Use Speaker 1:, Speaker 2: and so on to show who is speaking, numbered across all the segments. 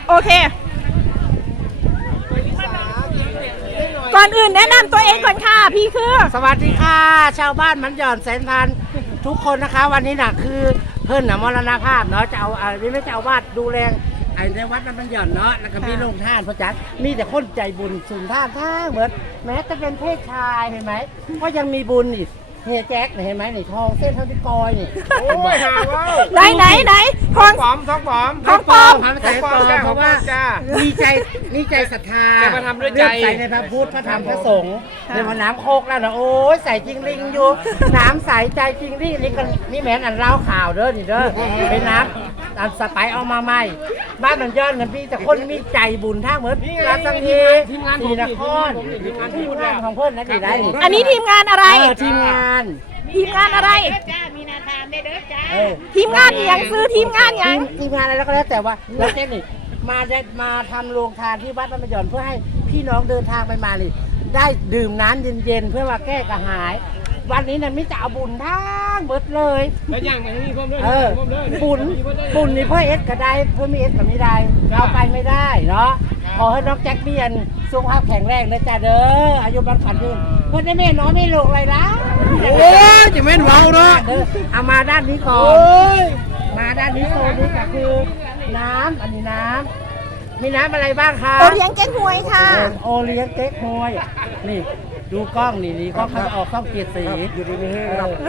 Speaker 1: โอเคก่อนอื่นแนะนำตัวเองก่อนค่ะพี่คือ
Speaker 2: สวัสดีค่ะชาวบ้านมันหย่อนแสนพันทุกคนนะคะวันนี้น่ะคือเพิ่นน่ะมรณภาพเนาะจะเอาไม่จะเอาวาดดูแลไอ้ในวัดนั้นมันหย่อนเนาะแล้วก็มีโรงท่านพระจักรมีแต่คนใจบุญสุนท่านท่าเหมือนแม้จะเป็นเพศชายเห็นไหมก็ยังมีบุญอีกเฮียแจ็คเห็นไหมนี่ทองเส้นเท่าที่กอยนี่
Speaker 3: โอ้ยหาว่า
Speaker 1: ไหนทอง
Speaker 3: ปลอมทองปลอม
Speaker 2: ทองปลอมเพราะว่ามีใจศรัทธา
Speaker 3: มาทำด้วยใจ
Speaker 2: ใส่ในพระพุทธพระธรรมพระสงฆ์ในวันน้ำโคกแล้วนะโอ้ยใส่จริงลิงอยู่น้ำใสใจจริงลิงนี่ก็นี่แม่นอันเล่าข่าวเด้อนี่เด้อเป็นน้ำอันสไปเอามาใหม่บ้านมันย้อนนะพี่แต่คนมีใจบุญท่าเหมือนราชสังฮีทีนครทีมงานของเพื่อนนะดีได้
Speaker 1: อันนี้ทีมงานอะไร
Speaker 2: ทีมงาน
Speaker 1: อะไร
Speaker 4: มีนาทานได้เด้อจ้า
Speaker 1: ทีมงานอย่างซื้อทีมงานอย่าง
Speaker 2: ทีมงานอะไรแล้วก็แล้วแต่ว่าแล้วเจ๊นี่มาทำโรงทานที่วัดบ้านมะหย่อนเพื่อให้พี่น้องเดินทางไปมาเลยได้ดื่มน้ำเย็นๆเพื่อว่าแก้กระหายวันนี้เนี่ยมิจะเอาบุญทั้งเบิดเลย
Speaker 3: แล้วย่างมาที่นี่เพิ่มด้วย
Speaker 2: บุญนี่เพื่อเอสก็ได้เพื่อมีเอสก็ไม่ได้เอาไปไม่ได้เนาะขอให้น้องแจ็คเบียนสุขภาพแข็งแรงนะจ๊ะเด้ออายุบ้านขันยืนเพื่อนได้แม่น้อยไม่ลูกอะไรละ
Speaker 3: โอ้ยจะไม่เบาเนาะ
Speaker 2: เอามาด้านนี้ก่อนมาด้านนี้โซนนี้ก็คือน้ำอันนี้น้ำมีน้ำอะไรบ้างคะ
Speaker 1: โอเลี้ยงเก๊กฮวยค่ะ
Speaker 2: โอเลี้ยงเก๊กฮวยนี่ดูกล้องนี่กล้องเขาออกกล้องเกียรติสีอยู่ดีนี่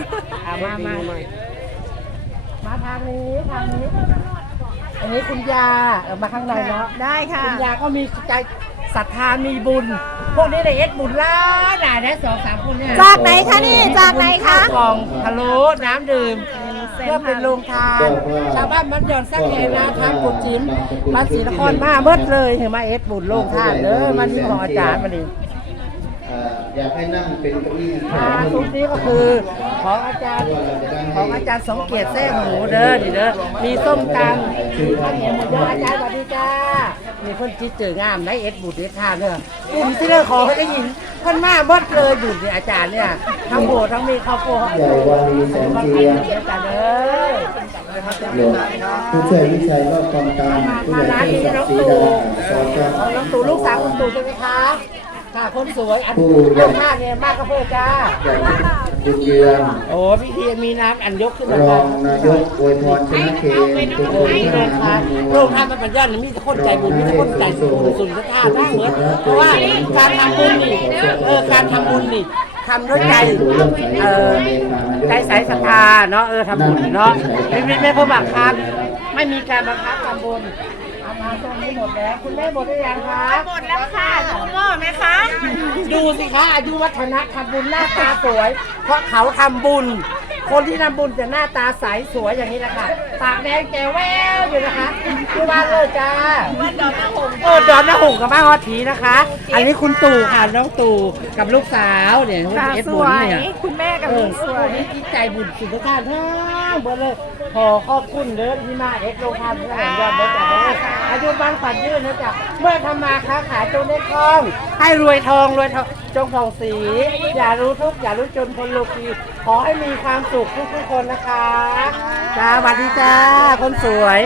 Speaker 2: มาทางนี้อันนี้คุณยามาข้างในเนาะ
Speaker 1: ได้ค่ะ
Speaker 2: คุณยาก็มีใจศรัทธามีบุญพวกนี้ได้เอ็ดบุญล้านหนาได้2-3คนเนี่ย
Speaker 1: จากไหนคะนี่จากไหนคะ
Speaker 2: กล่องพะโล้น้ำดื่มเพื่อเป็นโรงทานชาวบ้านมัดหย่อนสักแห่นาทางกุดจิ้มบ้านศรีนครมาเบิดเลยเห็นมาเอ็ดบุญโรงทานเด้อมาที่ของอาจารย์มาดิ
Speaker 5: อยากให้นั่งเป็นเก้าอี้
Speaker 2: ทุกนี้ก็คือของอาจารย์สมเกียรติแท้หมูเด้อนี่เด้อมีส้มตำข้าวเหนียวหมูยออาจารย์สวัสดีจ้ามีคนจิตเจองามได้เอ็ดบุญเอ็ดทานเด้อกลุ่มที่เลิกขอให้ได้ยินคนมาเบิดเลยบุญเนี่ยอาจารย์เนี่ยทั้งโบสถ์ทั้งมีข้าวโพด
Speaker 5: ใหญ่วารีแสงเทียน
Speaker 2: อาจารย์เด้อ
Speaker 5: ผู้ช่วยวิชัยรอบกองการผู้ใหญ่ที่ศักดิ์ศรีดาสอนครับ
Speaker 2: น้องตู่ลูกสาวคุณตู่ใช่ไหมคะค่ะคนสวยอันเยอะมากเนี่ยมากก็เพื่อจ้า
Speaker 5: บุญเยือน
Speaker 2: โอ้พี่เทียมีน้ำอันยกขึ้นมาร
Speaker 5: องนายกอวยพรชนะเขต
Speaker 2: โอ้ยเลยค่ะโรงทานมันเป็นยอดมีแต่คนใจบุญมีแต่คนใจบุญสุนทรภาพมากเหมือนเพราะว่าการทำบุญนี่การทำบุญนี่ทำด้วยใจใจใสศรัทธาเนาะทำบุญเนาะไม่เพื่อบังคับไม่มีการบังคับทำบุญมาตรงนี้หมดแล้วคุณแม่หมดหรือยังคะ
Speaker 1: หมดแล้วค่ะดูหม้อไหมคะ
Speaker 2: ดูสิคะอายุวัฒนะทำบุญหน้าตาสวยเพราะเขาทำบุญคนที่ทำบุญจะหน้าตาใสสวยอย่างนี้แหละค่ะปากแดงแจ๋วแววอยู่นะคะที่บ้านเลยจ้า
Speaker 1: บ้านดอนหน้าหง
Speaker 2: ดอนหน้าหงกับบ้านฮอทีนะคะอันนี้คุณตู่ค่ะน้องตู่กับลูกสาวเนี่ยคุณเอสบุญเนี่ย
Speaker 1: คุณแม่กับลูกสวย
Speaker 2: นี่จิตใจบุญสุดท้ายทั้งหมดเลยขอขอบคุณเด้อที่มาเอ็กโลคาเพื่อนยอดเด้อจ้าอายุบ้านฝันยืนนะจ๊ะเมื่อทำมาค้าขายจงได้ทองให้รวยทองจงผ่องสีอย่ารู้ทุกข์อย่ารู้จนคนโลกีขอให้มีความสุขทุกคนนะคะจ้าสวัสดีจ้าคนสวย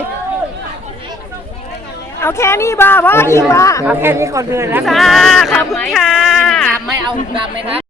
Speaker 1: เอาแค่นี้บ้าอีกบ้า
Speaker 2: เอาแค่นี้ก่อนเลยนะ
Speaker 1: จ้าขอบคุณค่ะ
Speaker 4: ไม่เอาดำไหมคะ